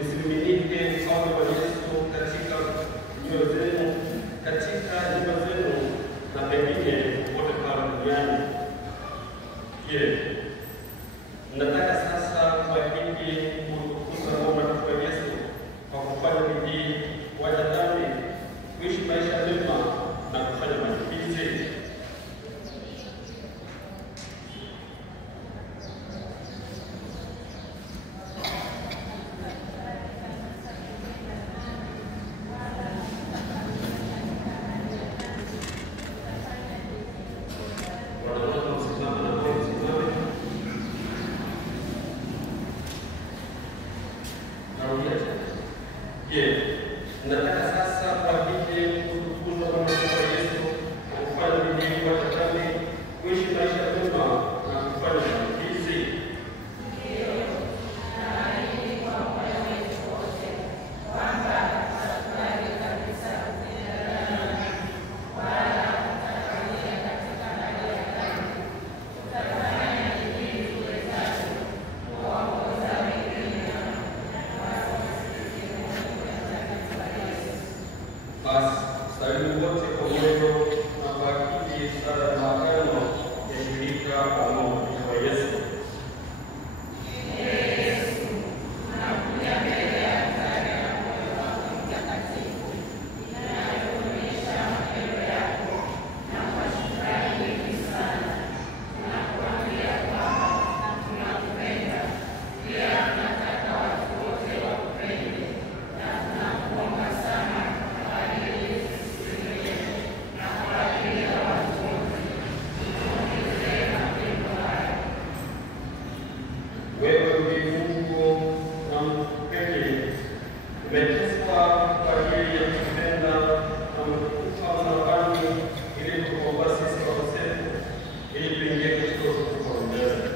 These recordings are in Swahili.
Usimilike mfano wa Yesu katika nyoyo zenu, katika nyumba zenu na pengine popote pale duniani. Je, mnataka sasa kuahidi kutukuza Bwana wetu Yesu kwa kufanya bidii, kuacha dhambi, kuishi maisha mema na kufanya machukizi? Je, nataka sasa kuahidi kutukuza Bwana wetu Yesu kwa kufanya bidii, kuacha dhambi, kuishi maisha mema na kufanya machukizi? Basi salimu wote kwa moyo na kwa akili sala ya maagano ya shirika pamoja kwa Yesu. Wewe ni Mungu na mpekee, umeteswa kwa ajili ya kutupenda na umekufa msalabani ili kutukomboa sisi wakosefu, ili tuingie katika utukufu wa milele.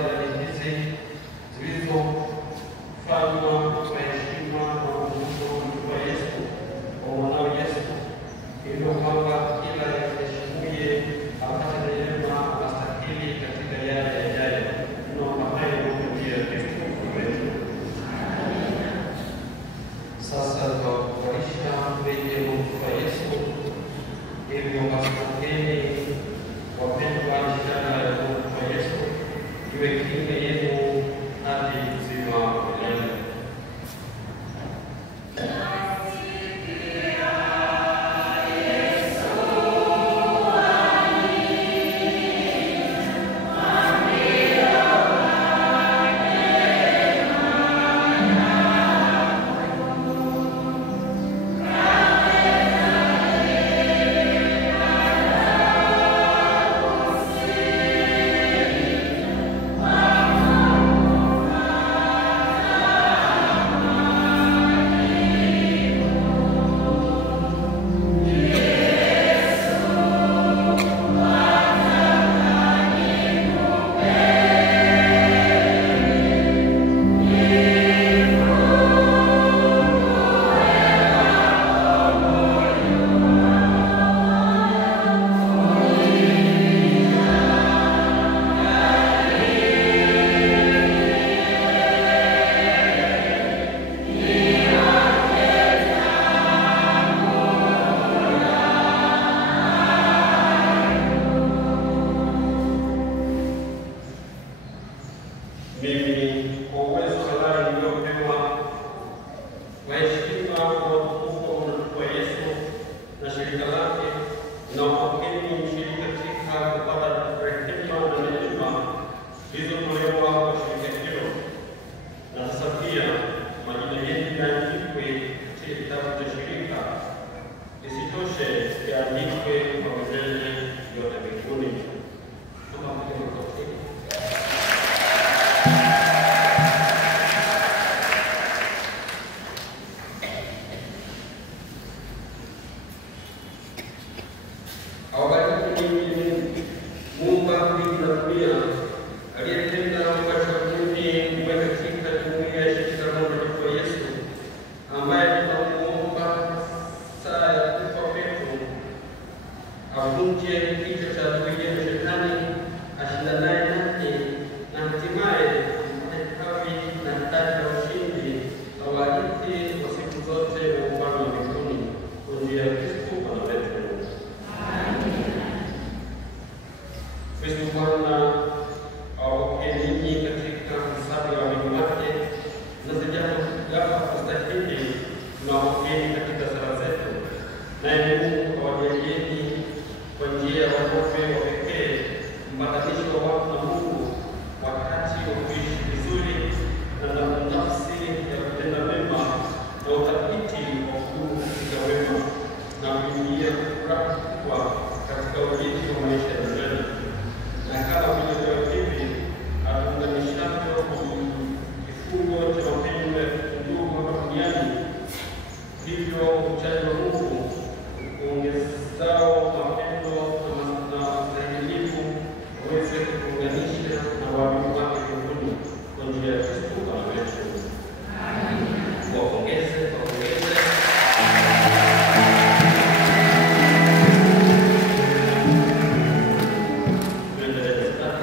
idadi hizi zilizofanywa kwa heshima na ukumbusho wa Yesu kwa mwanao Yesu, hivyo kwamba kila yaheshimuye apate neema astahili katika yale yajayo. Tunaomba hayo kwa njia ya Kristo wetu. Sasa tutawalisha wenye Mungu wa Yesu, hivyo wasikeni wapendwa, ishara ya Mungu wa Yesu iwe kinga yenu hadi uzima wa milele. Mimi kwa uwezo halali niliopewa kwa heshima na utukufu wa Yesu na shirika lake, nawapokeeni mshiriki katika kupata rehema na neema zilizotolewa kwa shirika hilo. Na sasa pia majina yenu yaandikwe katika kitabu cha shirika, isitoshe yaandikwe kwa milele yote mbinguni. Muumba mbingu na dunia, aliyetenda uchaguzi kuwa katika jumuiya ya shirika moja kwa Yesu, ambaye tunamuomba saa ya kufa kwetu avunje kichwa cha adui yetu Shetani, ashindanaye nasi, na hatimaye awe na taji ya ushindi, awarithi wa siku zote na ufalme wa mbinguni kwa njia ya Kristo Bwana wetu. Kristo Bwana awapokee ninyi katika msaada wa wema wake, na zijapo kustahili tunawapokeeni katika sala zetu, naye Mungu awajalieni kwa njia ya Roho wa pekee mpatanishi wa watu na Mungu, wakati wa kuishi vizuri na nafsi ya kutenda mema na uthabiti wa kudumu katika wema, na kuingia furaha kubwa katika ulinzi wa maisha ya milele. Na kama vile leo hivi atuunganishavyo kifungo cha mapendo ya ndugu hapa duniani, hivyo uchaji wa Mungu uongezao mapendo na ustahimilivu waweze kuunganisha na waamini wake mbinguni kwa njia ya Kristo Bwana wetu. Wapongeze. Tuendelee.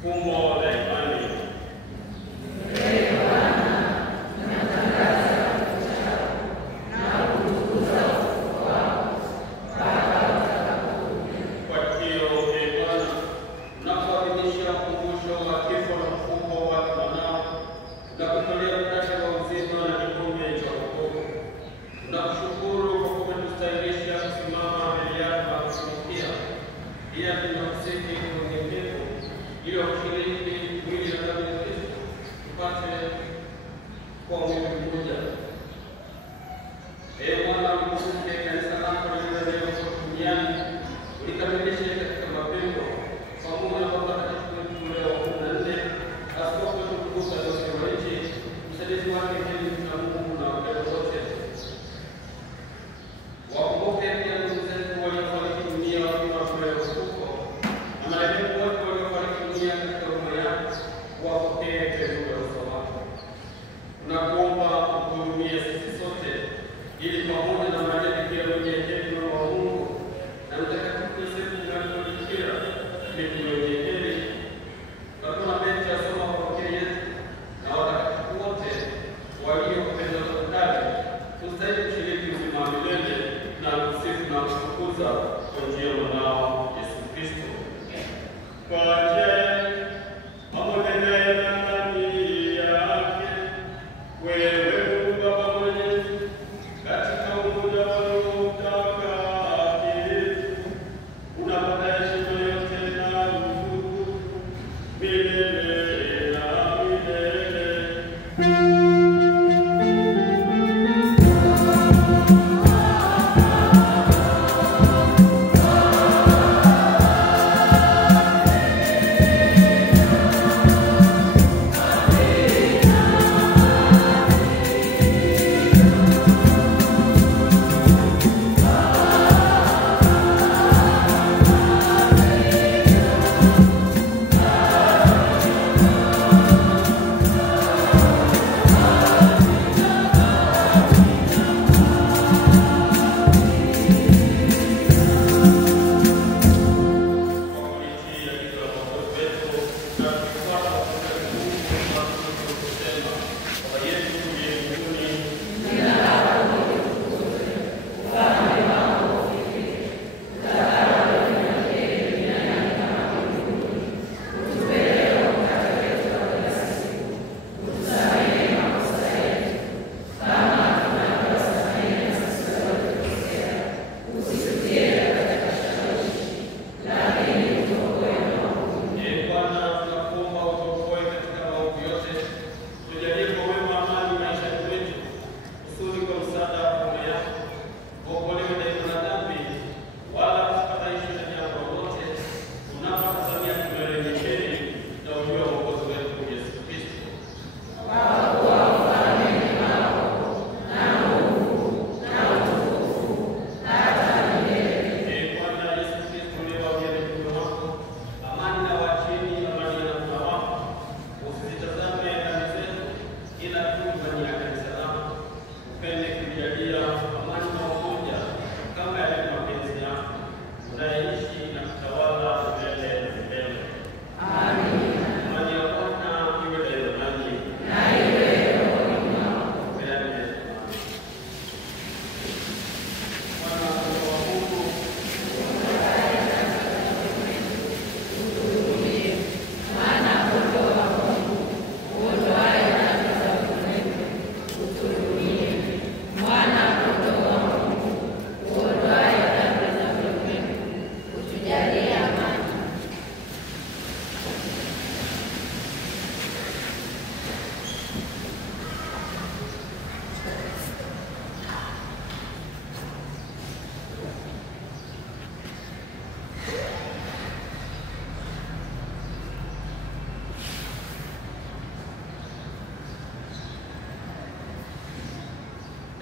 Fumbo la imani. Kwa hiyo, Bwana, tunapoadhimisha ukumbusho wa kifo na ufufuo wake mwanao na kutolea mkate wa uzima na kikombe cha wokovu, tunakushukuru kwa kutustahilisha kusimama mbele yako na kutumikia. Pia tunakusihi kwa unyenyekevu ili kushiriki mwili na damu ya Kristo tupate kwa mwili mmoja. Ee Bwana, ukumbuke kanisa lako lililozaliwa kwa duniani, ulikamilishe katika mapendo pamoja na watakatifu wetu leo wa 14, askofu wetu mkuu Tadeosi Ruwa'ichi, msaidizi wake Heli na Mungu na wapendwa wote. Wakumbuke pia ndugu zetu waliofariki dunia wakiwa mbele ya ufufuko na marehemu wote waliofariki dunia katika huruma yako, wapokee tendo la uso wako. Tunakuomba utuhurumie sisi sote, ili pamoja na Maria Bikira mwenye hekima wa Mungu na Mtakatifu Yosefu Mtakatifu Bikira mwenye heri na Beti asoma parokia yetu na watakatifu wote waliopendwa tafadhali, tustahili kushiriki uzima wa milele na kusifu na kutukuza kwa njia ya mwanao Yesu Kristo. Kwa njia yake pamoja naye na ndani yake, wewe Mungu Baba Mwenyezi, katika umoja wa Roho Mtakatifu, unapata heshima yote na utukufu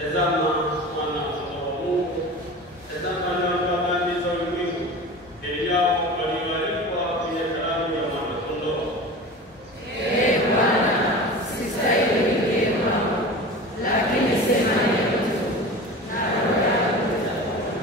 Tazama mwana wa Mungu, tazama namba dhambi za ulimwengu, heri yao walioalikwa kwenye karamu ya mwana-kondoo. Ee Bwana, sistahili niingie kwako, lakini sema neno tu, na roho yangu itapona.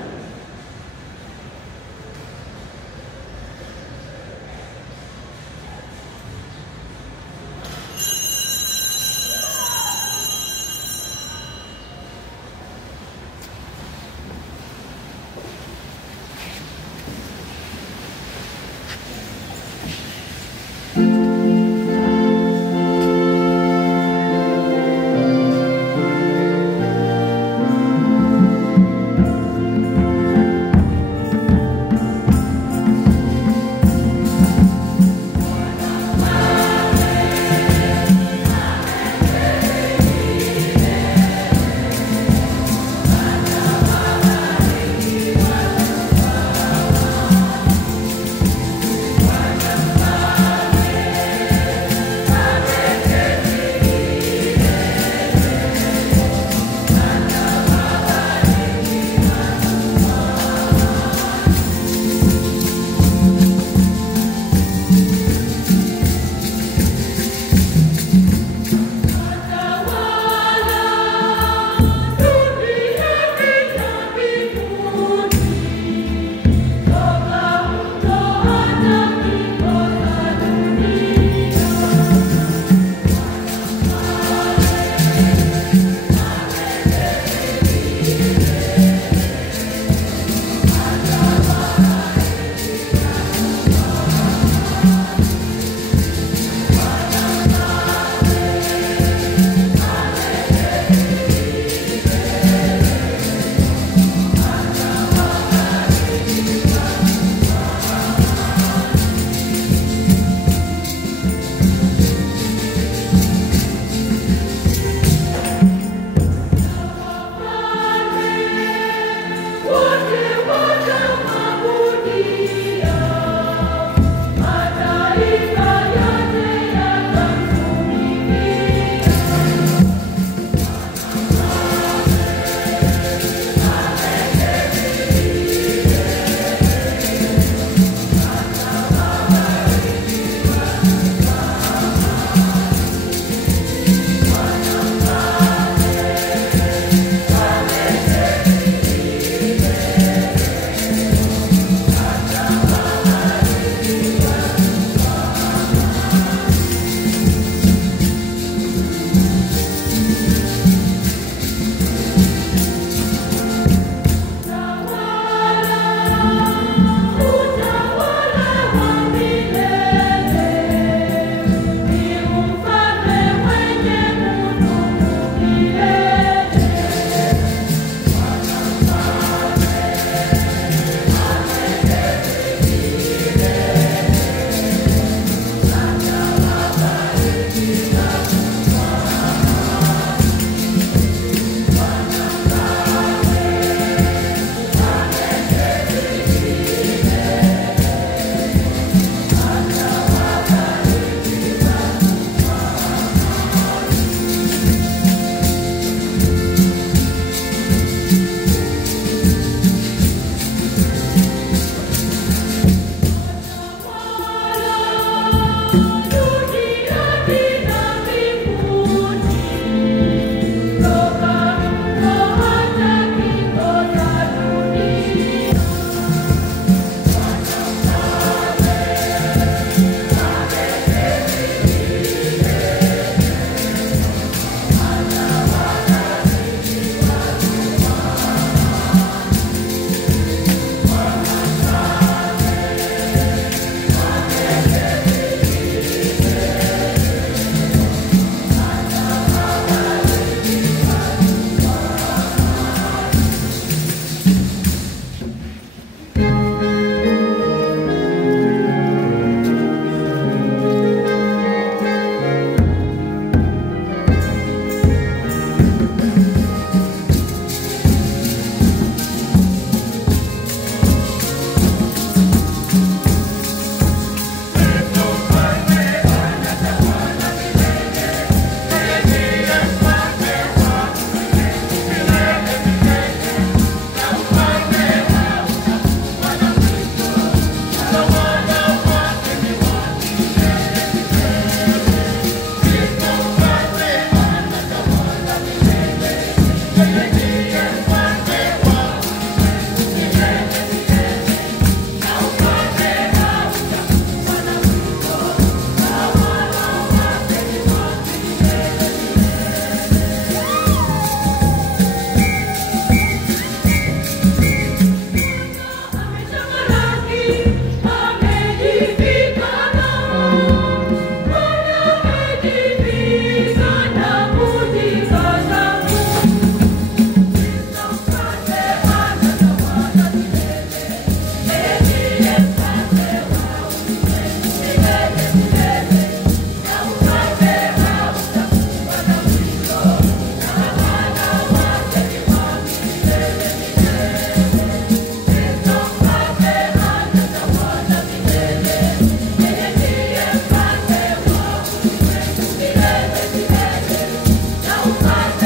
Thank you.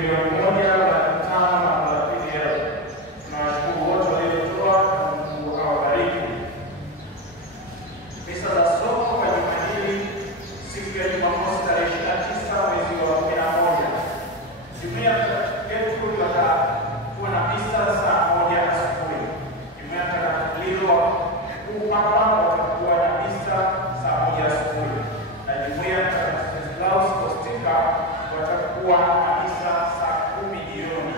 milioni 1,530,000. Tunawashukuru wote waliotoa na Mungu awabariki. Misa za somo kwa juma hili siku ya Jumamosi tarehe 29 mwezi wa 11. Jumuiya yetu itakuwa na misa saa 1 asubuhi. Jumuiya takatifu hapa watakuwa na misa saa 1 asubuhi. Na jumuiya takatifu Klaus Kostika watakuwa na misa saa 10 jioni.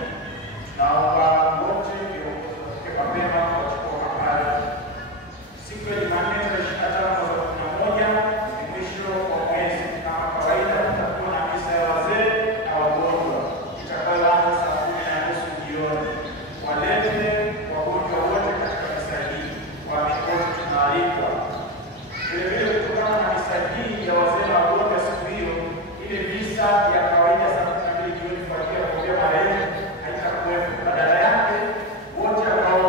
Naomba wote wafike mapema wachukue habari. Siku ya Jumanne tarehe 25 mwezi wa 11 ni mwisho wa mwezi. Kama kawaida tutakuwa na misa ya wazee na wagonjwa itakayoanza saa 10:30 jioni. Walete wagonjwa wote katika misa hii. Waamini tunaalikwa. Vile kutokana na misa hii ya wazee na wagonjwa siku hiyo, ile misa ya kawaida saa 12 jioni kwa ajili ya kuombea marehemu haitakuwepo. Badala yake wote ambao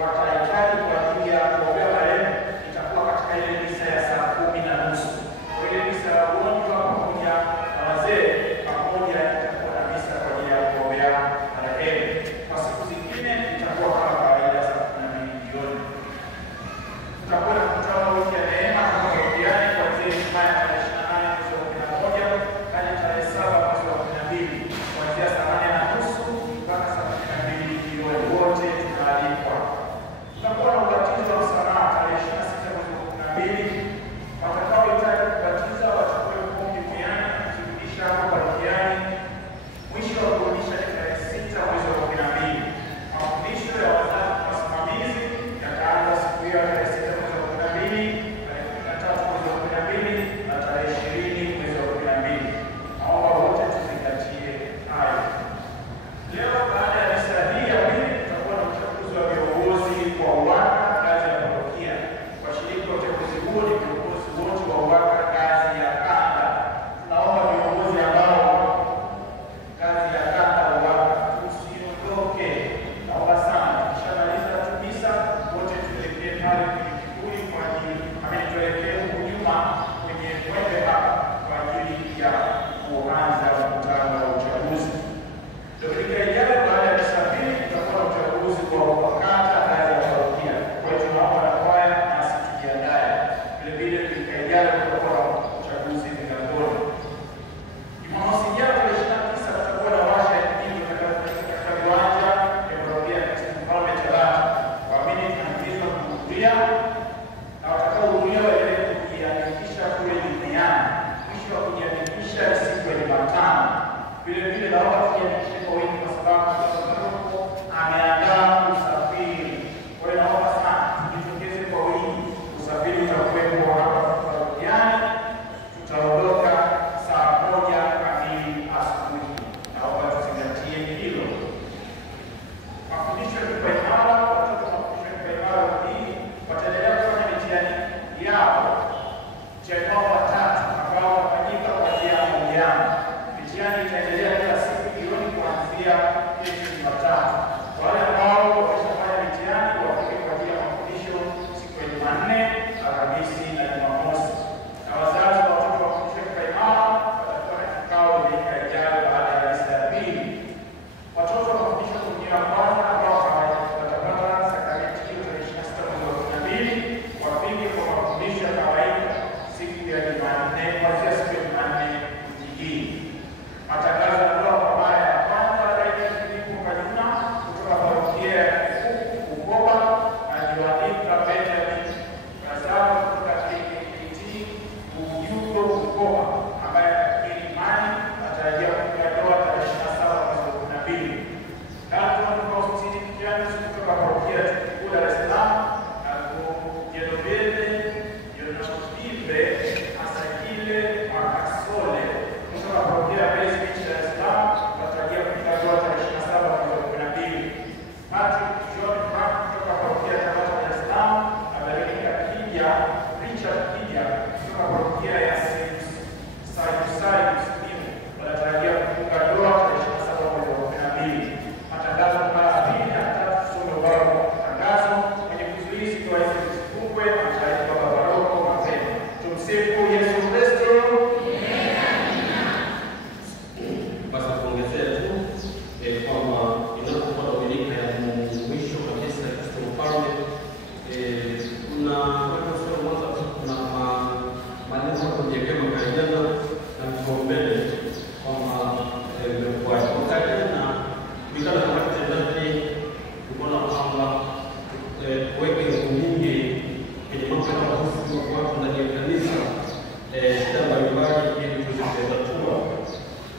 watahitaji kwa ajili ya kuombea marehemu itakuwa katika ile misa ya saa 10:30. Kwa ile misa ya wagonjwa pamoja na wazee pamoja itakuwa na misa kwa ajili ya kuombea marehemu. Kwa siku zingine itakuwa kama kawaida saa 12 jioni. Tutakuwa na mkutano wa wiki ya neema kama kawaida kuanzia Ijumaa ya tarehe 28 mwezi wa 11 hadi tarehe 7 mwezi wa 12 kuanzia saa 8:30 mpaka saa 12 jioni. Wote tunaalikwa. Tutakuwa na ubatizo wa msamaha tarehe 26 mwezi wa 12. Watakaohitaji kubatiza wachukue fomu jumuiani na kuzirudisha hapo parokiani. Mwisho wa kurudisha ni tarehe 6 mwezi wa 12. Mafundisho ya wazazi na wasimamizi yataanza siku hiyo tarehe 6 mwezi wa 12, tarehe 13 mwezi wa 12 na tarehe 20 mwezi wa 12. Naomba wote tuzingatie hayo. Leo baada ya misa hii ya pili tutakuwa na uchaguzi wa viongozi wa UWAKA ngazi ya parokia. Washiriki wa uchaguzi huo ni viongozi wote wa UWAKA ngazi ya kanda. Tunaomba viongozi ambao ngazi ya kanda UWAKA tusiondoke. Naomba sana tukishamaliza misa wote tuelekee pale kwenye kikundi kwa ajili tuelekee hujuma kwenye mwembe hapa kwa ajili ya kuanza mkutano wa uchaguzi. Dominika ijayo baada ya misa mbili tutakuwa na uchaguzi wa kata ngazi ya parokia. Kwa hiyo tunaomba na kwaya nasi tujiandae. Vile vile dominika ijayo tutakuwa na uchaguzi Kigamboni. Jumamosi ijayo tarehe 29 tutakuwa na washa ya kidini katika viwanja vya parokia katika Mfalme Tabata. Waamini tunahimizwa kuhudhuria na watakaohudhuria waendelee kujiandikisha kule jumuiani. Mwisho wa kujiandikisha ni siku ya Jumatano. Vile vile naomba tujiandikishe kwa wingi kwa sababu Mungu ameandaa usafiri. Kwa hiyo naomba sana tujitokeze kwa wingi. Usafiri utakuwepo hapa parokiani. Tutaondoka saa 1 kamili asubuhi. Naomba tuzingatie hilo. Mafundisho ya kipaimara, watoto wa mafundisho ya kipaimara hii wataendelea kufanya mitihani yao. Mtihani wao wa 3 ambao unafanyika kwa njia ya mahojiano. Mitihani itaendelea kila siku jioni kuanzia kesho Jumatatu. Wale ambao wameshafanya mitihani wafike kwa ajili ya mafundisho siku ya Jumanne, Alhamisi na Jumamosi. Na wazazi wa watoto wa mafundisho ya kipaimara watakuwa na kikao Dominika ijayo baada ya misa ya pili. Watoto wa mafundisho ya kwanza ambao watapata sakramenti hiyo tarehe 26 mwezi wa 12 wafike kwa mafundisho ya kawaida siku ya Jumanne, kuanzia siku ya Jumanne wiki hii. Matangazo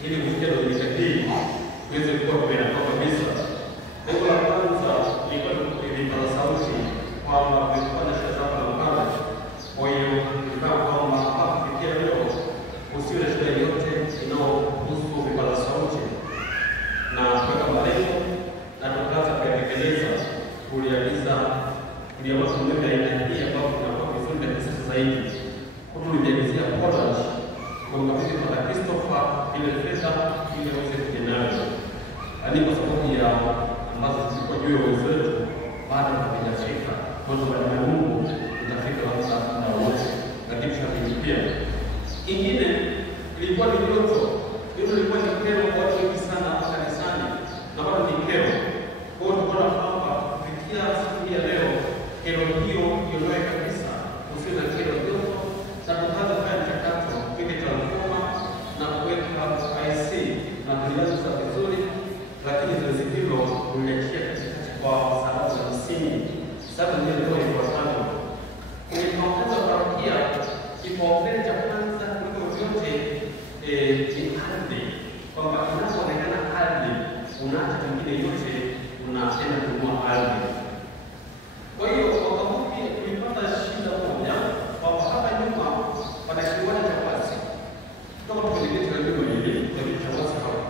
ili kufikia Dominika hii tuweze kuwa tumeelewa kabisa. Lengo la kwanza ilikuwa ni vipaza sauti kwamba tumefanya shida zako na mpaka. Kwa hiyo tunataka kwamba hapa kufikia leo usiwe na shida yoyote inayohusu vipaza sauti, na kuweka malengo na tukaanza kuyatekeleza, kuliagiza kuliamua kumweka aina hii ambapo tunakuwa vizuri na kisasa zaidi. Huku tuliagizia Poland kwa mkabidhi kwa Christopher ile fedha ili aweze kujenana. Lakini kwa sababu ya ambazo zilikuwa juu ya uwezo wetu bado hatujafika. Mwanzo wa Mungu tutafika labda muda wote, lakini tutakipia. Ingine ilikuwa ni ndoto. Hiyo ilikuwa ni kero kwa watu wengi sana hapa kanisani na bado ni kero. Kwa hiyo tunaona kwamba kufikia siku ya leo kero hiyo iondoe kabisa, usiwe na kero ndogo, na tukaanza kufanya mchakato kwenye transforma na kuweka IC na kulianza vizuri, lakini zoezi hilo tuliachia katikati kwa sababu za msingi. Sababu ndio leo ifuatayo. Kwenye mafunzo ya parokia, kipaumbele cha kwanza kuliko vyote ni ardhi, kwamba inapoonekana ardhi unaacha mengine yote unaenda kununua ardhi. Kwa hiyo mwaka huu pia tulipata shida moja kwamba hapa nyuma pana kiwanja cha wazi. Kama tumeleta nyuma hili, tumeleta cha wazi hapa.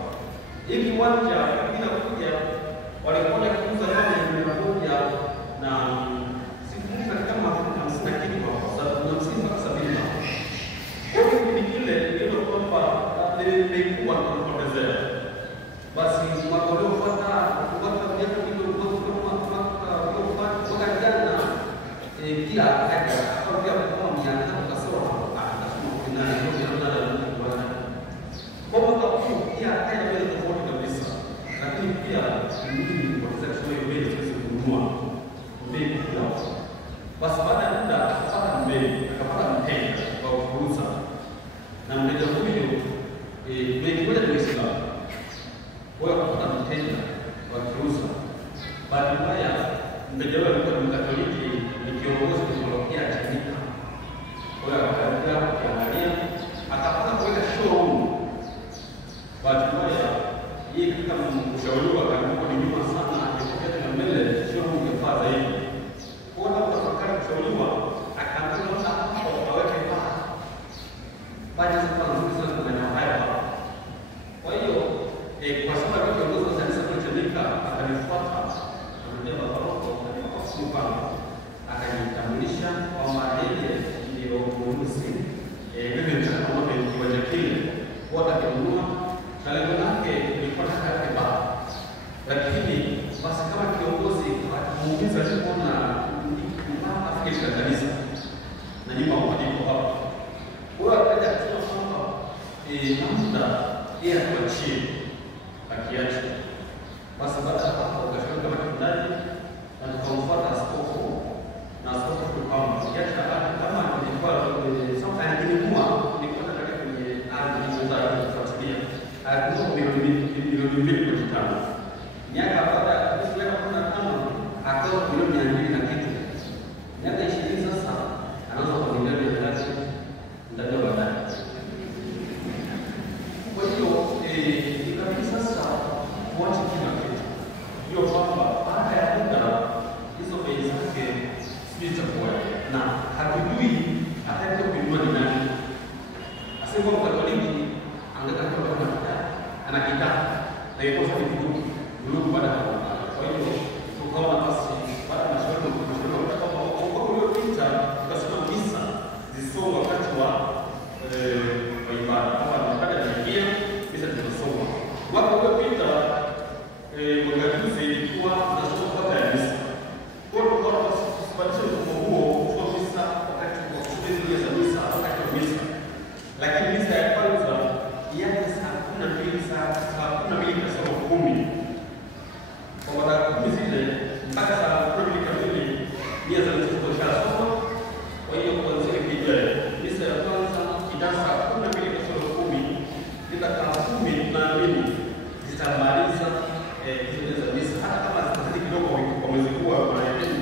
Hii kiwanja bila kuja walikuja kuuza kama milioni moja na sikumbuka kama 50 na kitu kwa sababu kuna 50 mpaka 70. Kwa hiyo ni kile ndio kwamba nilikuwa tunapotezea. Basi mwaka uliofuata mwaka miaka kidogo pia akaja akaambia kwa mjana akasoma akasoma kuna ndio ndio kwa mwaka huu pia akaja mbele tofauti kabisa, lakini pia mimi kwa sababu sio mbele sisi kununua mbele kwa basi baada ya muda akapata mbele akapata mteja kwa kuuza, na mteja huyo mbele moja ni Islam kwa akapata mteja wa kuuza. Baada mbaya mteja wake alikuwa ni Mkatoliki, ni kiongozi wa parokia ya Chanika. Kwa hiyo akaanza kuangalia akapata kuweka showroom. Baada mbaya yeye kama mshauriwa akaamua ni nyuma sana akipokea na mbele showroom ingefaa zaidi. Kwa hiyo akataka kushauriwa akaamua hapo aweke paa. Baada ya kuanza nzuri sana na haya. Kwa hiyo kwa sababu kiongozi wa kanisa la Chanika akanifuata ndio baroko kwa akajitambulisha kwamba yeye ndio mnunuzi mimi nitakuwa kwenye kiwanja kile kwa atanunua, na lengo lake ilikuwa kaka ba, lakini basi kama kiongozi akimuuliza kuna mpaka afike kanisa na nyuma mpadiko hapo, kwa akaja kusema kwamba muda yeye atuachie akiacha. Basi baada ya hapo akasema kama kindani na tukamfuata askofu, na askofu kwamba kiacha kama ilikuwa sasa angelimua nilikuwa nataka kwenye ardhi za kufuatilia alikuwa milioni 2.5 miaka baada ya kuweka kuna kama akawa milioni 200 na kitu miaka 20 sasa anaanza kwa milioni 3 ndani baadaye. Kwa hiyo ikabidi sasa kuacha kila kitu, hiyo kwamba baada ya muda hizo bei zake zitakuwa na hatujui atakuwa kununua ni nani. Asema Mkatoliki anataka kwamba anakitaka na yuko safi kidogo baada ya hapo. Kwa hiyo tukaona basi baada ya mashauri kama kwa uliopita tukasema misa zisoma wakati wa ibada hapa baada ya kuingia misa tunasoma. Mwaka uliopita mwaka ilikuwa nasoma kwa ya misa. Kwa hiyo tukaona basi tusibadilishe mfumo huo kwa misa wakati wa kushiriki za misa wakati wa misa. Lakini misa ya kwanza ianze saa 12 saa 12 kasoro 10. Kwa mara 10 zile mpaka saa 12 kamili nia za misa tushasoma. Kwa hiyo kuanzia kija misa ya kwanza itanza 12 kasoro 10 ila kama 12 zitamaliza zile za misa, hata kama zitazidi kidogo kwa mwezi huu wa Aprili,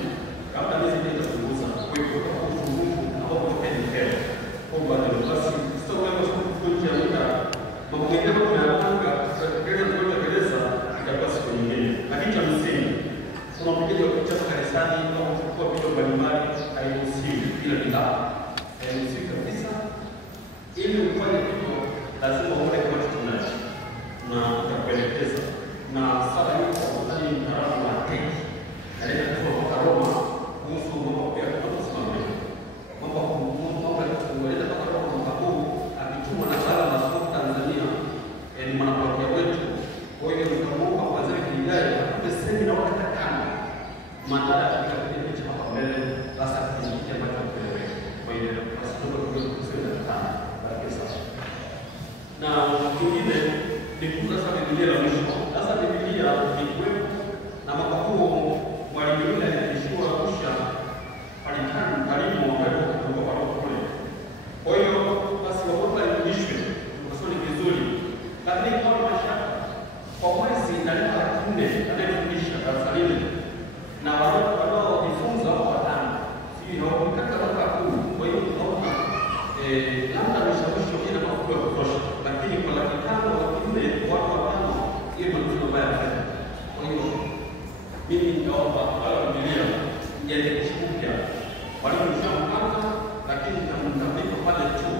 kabla miezi hii itapunguza kwa hiyo kwa ufungufu ambao kwa ni kero. Kwa hiyo basi sio wewe sio kufunja muda mambo mengine bila bidhaa. Si kabisa. Ili ufanye hivyo lazima uone kwa tunacho na utakuelekeza. Na sala hii kwa mtani mtaalamu wa teki aleta kwa Roma kuhusu mambo ya kusimamia. Mambo ya kueleza kwa Roma mwaka huu akitumwa na sala na somo Tanzania ni mwanaparokia wetu. Kwa hiyo tunamuomba kwanza kijayo atupe semina wakati kama mandara katika kipindi cha hapa mbele sasa kipindi ambacho tunaelekea. Kwa hiyo basi tunakwenda sana. Na kingine ni kuuza sana Biblia la mwisho. Sasa Biblia ni kwetu na mwaka huo mwalimu yule alishua Arusha palimo kwa kule. Kwa hiyo basi wapo alifundishwe kusoma vizuri. Lakini kwa mashaka kwa mwezi ndalipa 4 anayefundisha darasa lile na wanaojifunza watano. Sio kaka mwaka huu. Kwa hiyo tunaona labda mshawishi wengine kwa kutosha. Lakini kwa laki 5 watu watano hiyo ndio mbaya sana. Kwa hiyo mimi ninaomba wale wa Biblia mjaribu kushika wale mshambaka, lakini mtamlipa pale tu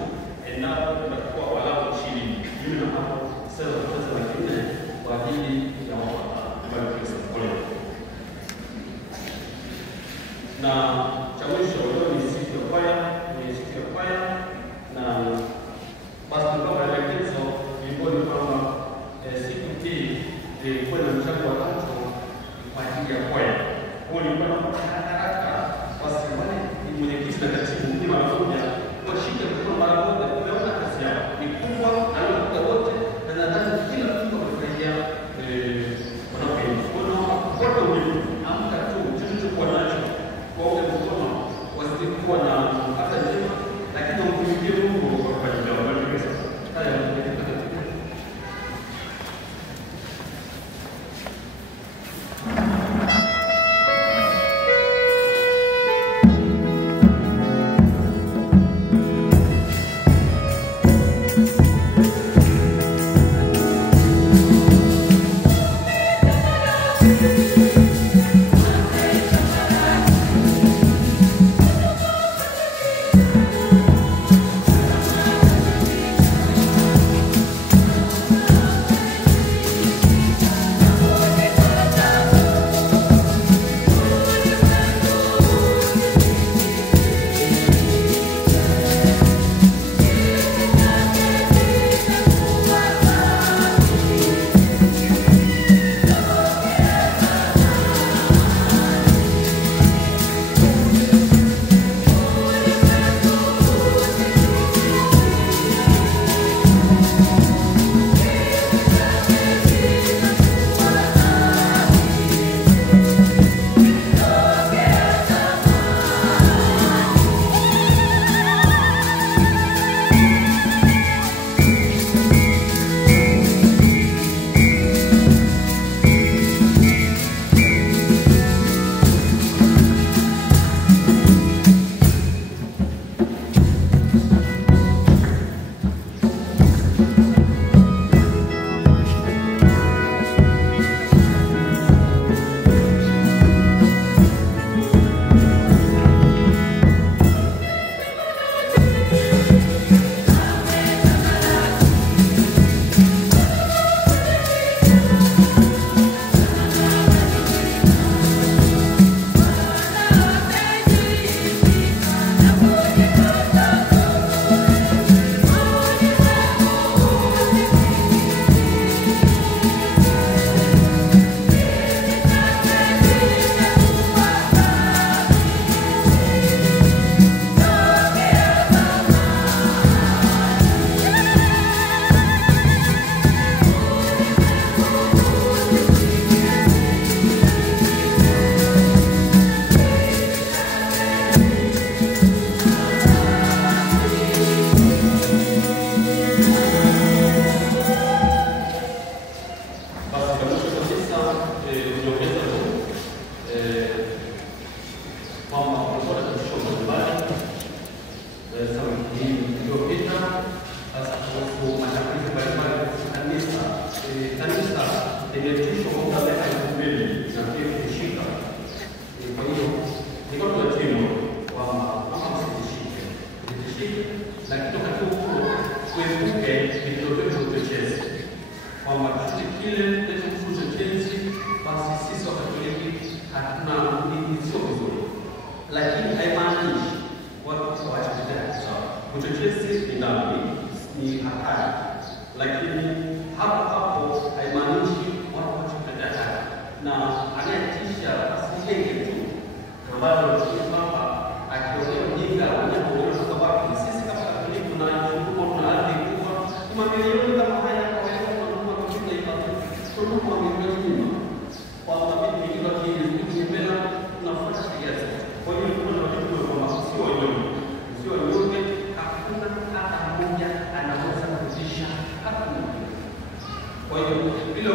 endapo tutakuwa walau chini hivi na hapo sasa pesa nyingine kwa ajili ya watu pesa pole. Na cha mwisho leo ni siku ya kwaya na basi kwa maelekezo ilikuwa ni kwamba siku hii ilikuwa na mchango wa tatu kwa ajili ya kwaya. Kwa hiyo nilikuwa na haraka basi wale ni mwenyekiti na katibu mzima mmoja kwa shida kwa mara moja tumeona kazi yao ni kubwa na watu wote na nadhani kila mtu amefurahia wanapenda. Kwa hiyo wote amka tu tulichokuwa nacho kwa ule mkono wasikuwa na hata njema lakini umtumikie Mungu kwa ajili ya watu wengine. Haya Kwa hiyo nilikuwa tunatimu kwamba kama kile kinachohusu uchochezi, basi sisi Wakatoliki hatuna sio vizuri, lakini haimaanishi watu waache kutenda sawa. Uchochezi ni dhambi, ni hatari, lakini hapo haimaanishi watu waache kutenda hatari. Na anayetisha asijenge tu ambayo tunasema kwamba akiongea ujinga anaongea kwa sababu sisi kama Katoliki tuna ardhi kubwa, ni mamilioni kama haya kwa hiyo tunanunua kwa shule ya watu tunanunua mamilioni nyuma kwa sababu ni kitu kingine tunafuata kiasi. Kwa hiyo kuna watu kwamba sio nyonge, hakuna hata mmoja anaweza kutisha hata mmoja. Kwa hiyo bila